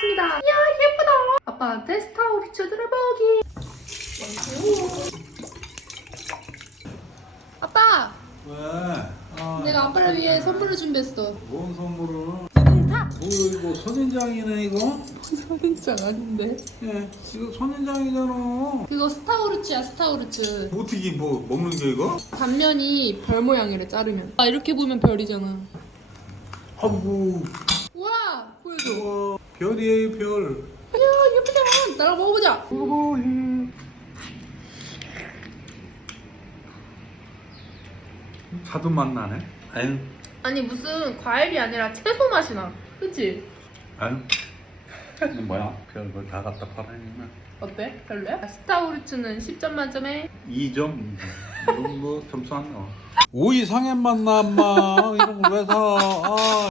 나왔습니다. 이야 예쁘다. 아빠한테 스타우르츠 들어보기. 아빠, 왜? 아, 내가 아빠를 위해 선물을 준비했어. 뭔 선물을? 뭐 이거 선인장이네 이거? 선인장 아닌데? 예, 이거 선인장이잖아. 그거 스타우르츠야 스타우르츠. 어떻게 뭐 먹는 게 이거? 단면이 별 모양이래 자르면. 아 이렇게 보면 별이잖아. 아이고, 우와, 별이에요 별. 이야 예쁘다. 나랑 먹어보자. 자두 맛 나네. 아유, 아니 무슨 과일이 아니라 채소 맛이 나. 그치? 아유. 이거 뭐야? 별걸 다 갖다 팔아내면 어때? 별로야? 스타우르츠는 10점 만점에 2점. 이런 거 점수 안 나와. 오이 상했만 나, 엄마. 이런 거왜 사? 아.